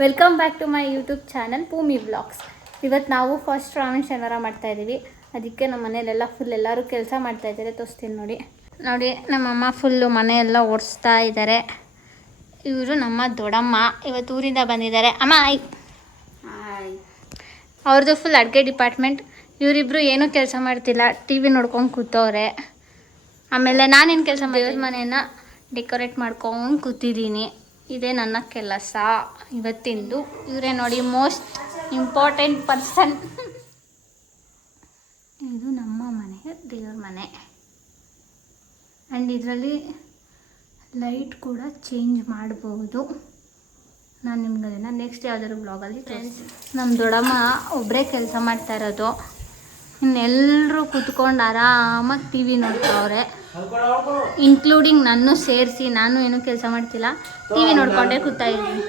Welcome back to my YouTube channel Bhoomi vlogs. ಇವತ್ತು ನಾವು first Shravana ಶನಿವಾರ ಮಾಡ್ತಾಯಿದ್ದೀವಿ. ಅದಕ್ಕೆ ನಮ್ಮ ಮನೇಲೆಲ್ಲ ಫುಲ್ ಎಲ್ಲರೂ ಕೆಲಸ ಮಾಡ್ತಾಯಿದ್ದಾರೆ. ತೋರಿಸ್ತೀನಿ ನೋಡಿ. ನಮ್ಮಮ್ಮ ಫುಲ್ಲು ಮನೆಯೆಲ್ಲ ಒರೆಸ್ತಾ ಇದ್ದಾರೆ. ಇವರು ನಮ್ಮ ದೊಡ್ಡಮ್ಮ ಇವತ್ತು ಊರಿಂದ ಬಂದಿದ್ದಾರೆ. ಅಮ್ಮ ಆಯ್ ಅವ್ರದ್ದು ಫುಲ್ ಅಡುಗೆ ಡಿಪಾರ್ಟ್ಮೆಂಟ್. ಇವರಿಬ್ಬರು ಏನೂ ಕೆಲಸ ಮಾಡ್ತಿಲ್ಲ, ಟಿ ವಿ ನೋಡ್ಕೊಂಡು ಕೂತವ್ರೆ. ಆಮೇಲೆ ನಾನೇನು ಕೆಲಸ ದೇವ್ರ ಮನೆಯನ್ನು ಡೆಕೋರೇಟ್ ಮಾಡ್ಕೊಂಡು ಕೂತಿದ್ದೀನಿ. ಇದೇ ನನ್ನ ಕೆಲಸ ಇವತ್ತಿಂದು. ಇವರೇ ನೋಡಿ ಮೋಸ್ಟ್ ಇಂಪಾರ್ಟೆಂಟ್ ಪರ್ಸನ್. ಇದು ನಮ್ಮ ಮನೆ, ದೇವ್ರ ಮನೆ. ಆ್ಯಂಡ್ ಇದರಲ್ಲಿ ಲೈಟ್ ಕೂಡ ಚೇಂಜ್ ಮಾಡಬಹುದು. ನಾನು ನಿಮ್ಗೆ ಅದನ್ನು ನೆಕ್ಸ್ಟ್ ಯಾವುದಾದ್ರು ಬ್ಲಾಗಲ್ಲಿ ತೋರಿಸ್ತೀನಿ. ನಮ್ಮ ದೊಡ್ಡಮ್ಮ ಒಬ್ಬರೇ ಕೆಲಸ ಮಾಡ್ತಾ ಇರೋದು. ಇನ್ನೆಲ್ಲರೂ ಕೂತ್ಕೊಂಡು ಆರಾಮಾಗಿ ಟಿ ವಿ ನೋಡ್ತಾವ್ರೆ, ಇನ್ಕ್ಲೂಡಿಂಗ್ ನಾನು ಸೇರಿಸಿ. ನಾನು ಏನೂ ಕೆಲಸ ಮಾಡ್ತಿಲ್ಲ, ಟಿ ವಿ ನೋಡ್ಕೊಂಡೇ ಕೂತಾ ಇದ್ದೀನಿ.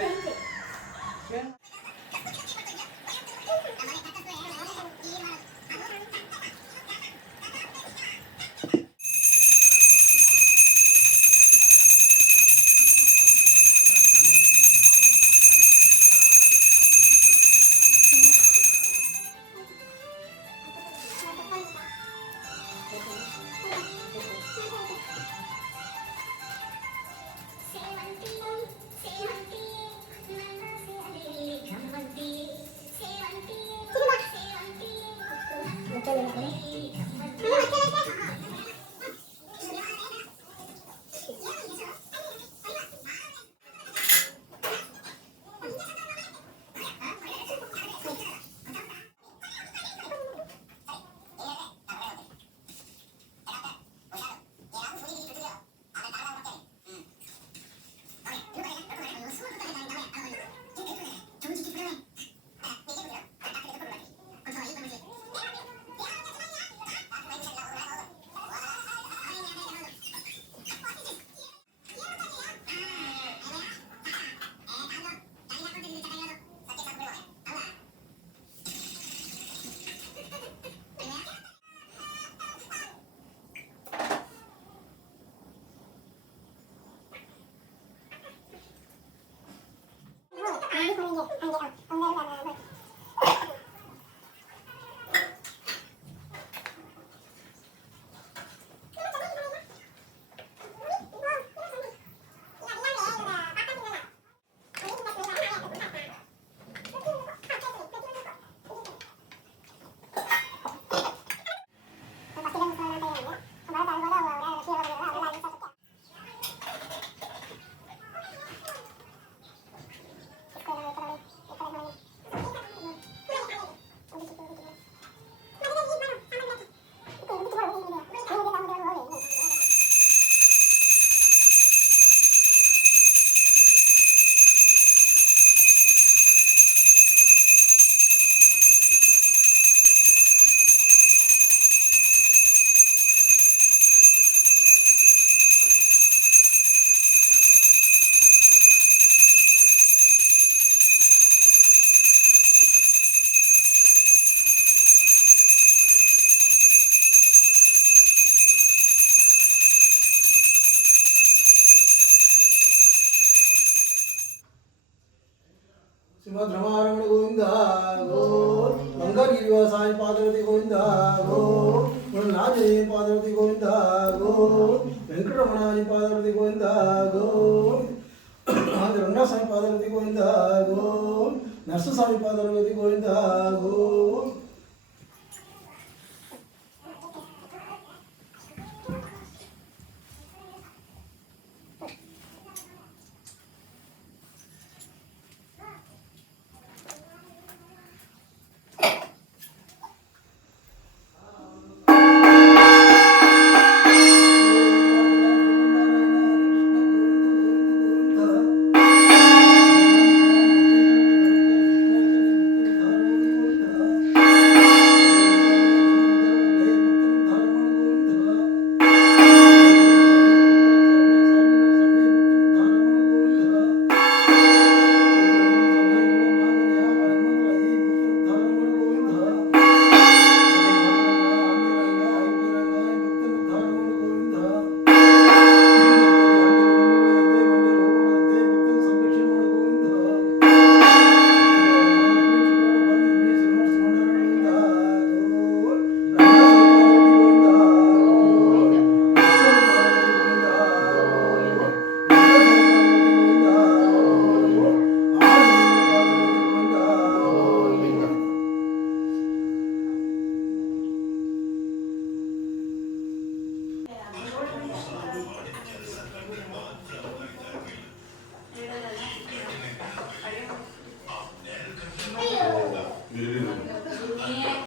ಸಿಂಹದ್ರಮಾರಮಣ ಗೋವಿಂದ ಗೋ, ಮಂಗಗಿರಿವಾಸಾಯ ಪಾದವತಿ ಗೋವಿಂದ ಗೋ, ನಾಜನೇ ಪಾದವತಿ ಗೋವಿಂದ ಗೋ, ವೆಂಕಟರಮಣಾನಿ ಪಾದವತಿ ಗೋವಿಂದ ಗೋ, ರಂಗಸ್ವಾಮಿ ಪಾದವತಿ ಗೋವಿಂದ ಗೋ, ನರಸಿಂಹಸ್ವಾಮಿ ಪಾದವತಿ ಗೋವಿಂದ ಗೋ,